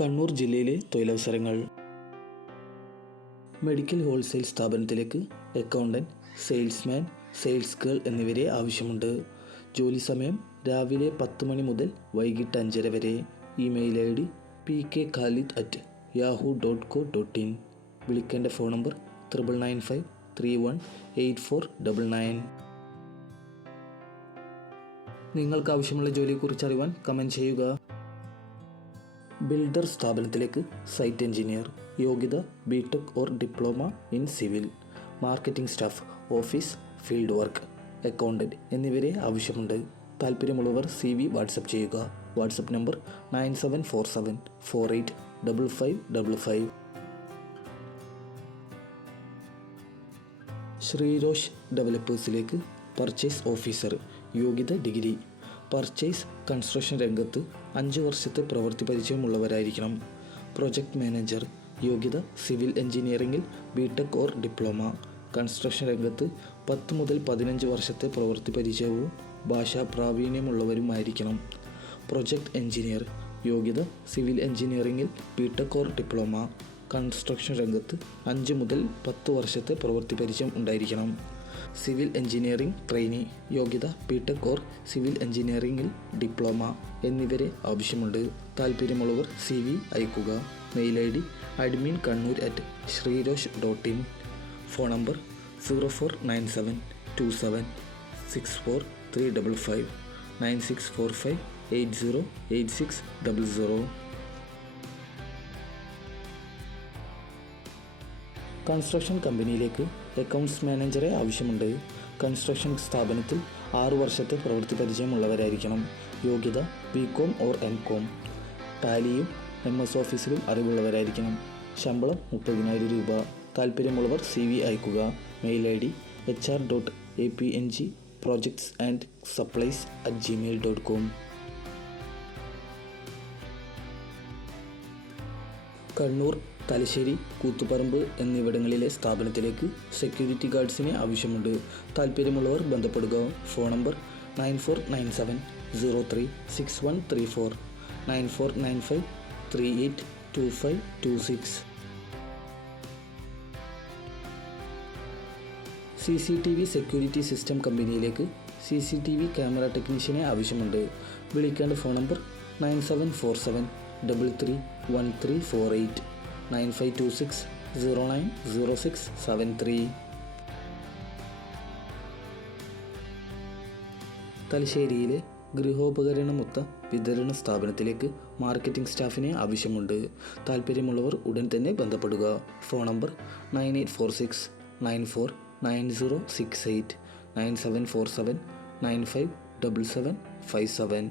കണ്ണൂർ ജില്ലയിലെ തൊഴിലവസരങ്ങൾ. Medical wholesale സ്ഥാപനത്തിലേക്ക് അക്കൗണ്ടന്റ് സെയിൽസ്മാൻ സെയിൽസ് ഗേൾ എന്നിവരെ ആവശ്യമുണ്ട്. ജോലി സമയം രാവിലെ പത്ത് മണി മുതൽ വൈകിട്ട് അഞ്ചര വരെ. Email I D P K Khalid at Yahoo dot co dot in. വിളിക്കേണ്ട phone number triple nine five three one eight four double nine. നിങ്ങൾക്ക് ആവശ്യമുള്ള ജോലിയെക്കുറിച്ച് അറിയുവാൻ കമന്റ് ചെയ്യുക. ബിൽഡർ സ്ഥാപനത്തിലേക്ക് സൈറ്റ് എഞ്ചിനീയർ യോഗ്യത B tech or diploma in civil marketing staff office field work accountant എന്നിവരെ ആവശ്യമുണ്ട്. താല്പര്യമുള്ളവർ സി വി വാട്സപ്പ് ചെയ്യുക. WhatsApp number nine seven four seven four eight double five double five. Sreerosh ഡെവലപ്പേഴ്സിലേക്ക് purchase officer യോഗ്യത degree. Purchase construction രംഗത്ത് അഞ്ച് വർഷത്തെ പ്രവൃത്തി പരിചയമുള്ളവരായിരിക്കണം. പ്രൊജക്ട് മാനേജർ യോഗ്യത സിവിൽ എഞ്ചിനീയറിംഗിൽ B tech or diploma construction രംഗത്ത് പത്ത് മുതൽ പതിനഞ്ച് വർഷത്തെ പ്രവൃത്തി പരിചയവും ഭാഷാ പ്രാവീണ്യമുള്ളവരുമായിരിക്കണം. പ്രൊജക്ട് എഞ്ചിനീയർ യോഗ്യത സിവിൽ എഞ്ചിനീയറിംഗിൽ B tech or diploma construction രംഗത്ത് അഞ്ച് മുതൽ പത്ത് വർഷത്തെ പ്രവൃത്തി പരിചയം ഉണ്ടായിരിക്കണം. സിവിൽ എഞ്ചിനീയറിംഗ് ട്രെയിനി യോഗ്യത ബി ടെക് ഓർ സിവിൽ എഞ്ചിനീയറിംഗിൽ ഡിപ്ലോമ എന്നിവരെ ആവശ്യമുണ്ട്. താല്പര്യമുള്ളവർ സി വി അയക്കുക mail I D admin Kannur at Sreerosh dot in. Phone number zero four nine seven two seven six four three double five nine six four five eight zero eight six double zero. Construction കമ്പനിയിലേക്ക് accounts മാനേജറെ ആവശ്യമുണ്ട്. Construction സ്ഥാപനത്തിൽ ആറു വർഷത്തെ പ്രവൃത്തി പരിചയമുള്ളവരായിരിക്കണം. യോഗ്യത B com or M com ടാലിയും M S ഓഫീസിലും അറിവുള്ളവരായിരിക്കണം. ശമ്പളം മുപ്പതിനായിരം രൂപ. താല്പര്യമുള്ളവർ സി വി അയക്കുക. Mail I D H R dot A P N G projects and supplies at Gmail dot com Kannur Thalassery Koothuparamba എന്നിവിടങ്ങളിലെ സ്ഥാപനത്തിലേക്ക് സെക്യൂരിറ്റി ഗാർഡ്സിനെ ആവശ്യമുണ്ട്. താല്പര്യമുള്ളവർ ബന്ധപ്പെടുക. Phone number nine four nine seven zero three six one three four nine four nine five three eight two five two six. C C T V security system കമ്പനിയിലേക്ക് C C T V camera ടെക്നീഷ്യനെ ആവശ്യമുണ്ട്. വിളിക്കേണ്ട phone number nine seven four seven double three one three four eight. Nine five two six zero nine zero six seven three. തലശ്ശേരിയിലെ ഗൃഹോപകരണമൊത്ത വിതരണ സ്ഥാപനത്തിലേക്ക് marketing സ്റ്റാഫിനെ ആവശ്യമുണ്ട്. താല്പര്യമുള്ളവർ ഉടൻ തന്നെ ബന്ധപ്പെടുക. Phone number nine eight four six nine four nine zero six eight nine seven four seven nine five double seven five seven.